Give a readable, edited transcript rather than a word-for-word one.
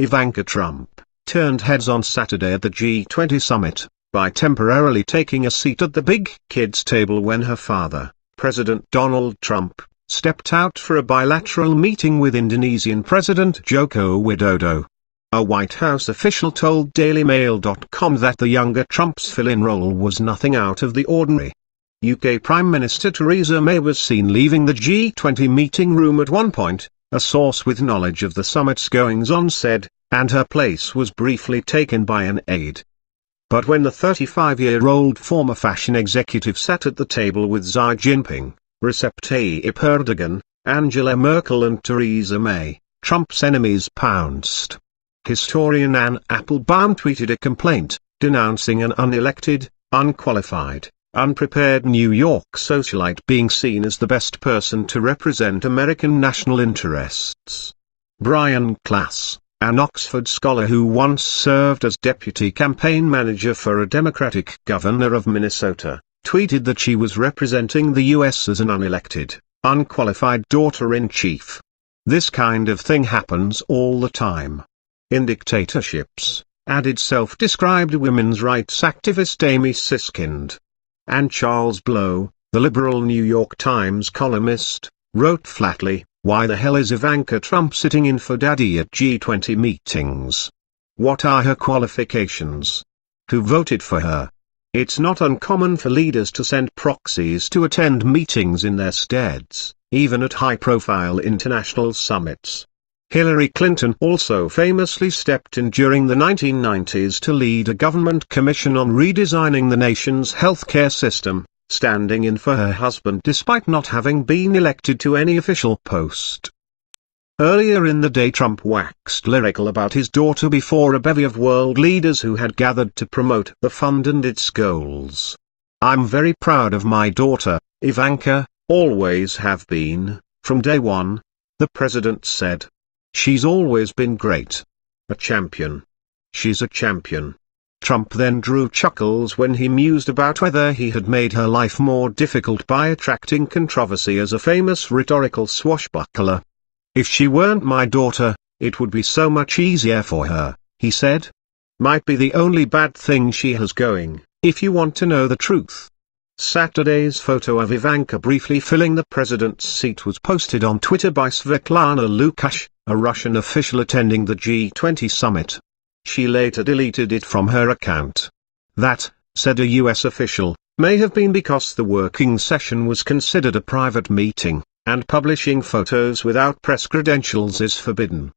Ivanka Trump, turned heads on Saturday at the G20 summit, by temporarily taking a seat at the big kids table when her father, President Donald Trump, stepped out for a bilateral meeting with Indonesian President Joko Widodo. A White House official told DailyMail.com that the younger Trump's fill-in role was nothing out of the ordinary. UK Prime Minister Theresa May was seen leaving the G20 meeting room at one point, a source with knowledge of the summit's goings-on said, and her place was briefly taken by an aide. But when the 35-year-old former fashion executive sat at the table with Xi Jinping, Recep Tayyip Erdogan, Angela Merkel and Theresa May, Trump's enemies pounced. Historian Anne Applebaum tweeted a complaint, denouncing an unelected, unqualified, unprepared New York socialite being seen as the best person to represent American national interests. Brian Klass, an Oxford scholar who once served as deputy campaign manager for a Democratic governor of Minnesota, tweeted that she was representing the U.S. as an unelected, unqualified daughter-in-chief. This kind of thing happens all the time. In dictatorships, added self-described women's rights activist Amy Siskind. And Charles Blow, the liberal New York Times columnist, wrote flatly, "Why the hell is Ivanka Trump sitting in for Daddy at G20 meetings? What are her qualifications? Who voted for her?" It's not uncommon for leaders to send proxies to attend meetings in their steads, even at high-profile international summits. Hillary Clinton also famously stepped in during the 1990s to lead a government commission on redesigning the nation's healthcare system, standing in for her husband despite not having been elected to any official post. Earlier in the day Trump waxed lyrical about his daughter before a bevy of world leaders who had gathered to promote the fund and its goals. "I'm very proud of my daughter, Ivanka, always have been, from day one," the president said. "She's always been great. A champion. She's a champion." Trump then drew chuckles when he mused about whether he had made her life more difficult by attracting controversy as a famous rhetorical swashbuckler. "If she weren't my daughter, it would be so much easier for her," he said. "Might be the only bad thing she has going, if you want to know the truth." Saturday's photo of Ivanka briefly filling the president's seat was posted on Twitter by Svetlana Lukash, a Russian official attending the G20 summit. She later deleted it from her account. That, said a U.S. official, may have been because the working session was considered a private meeting, and publishing photos without press credentials is forbidden.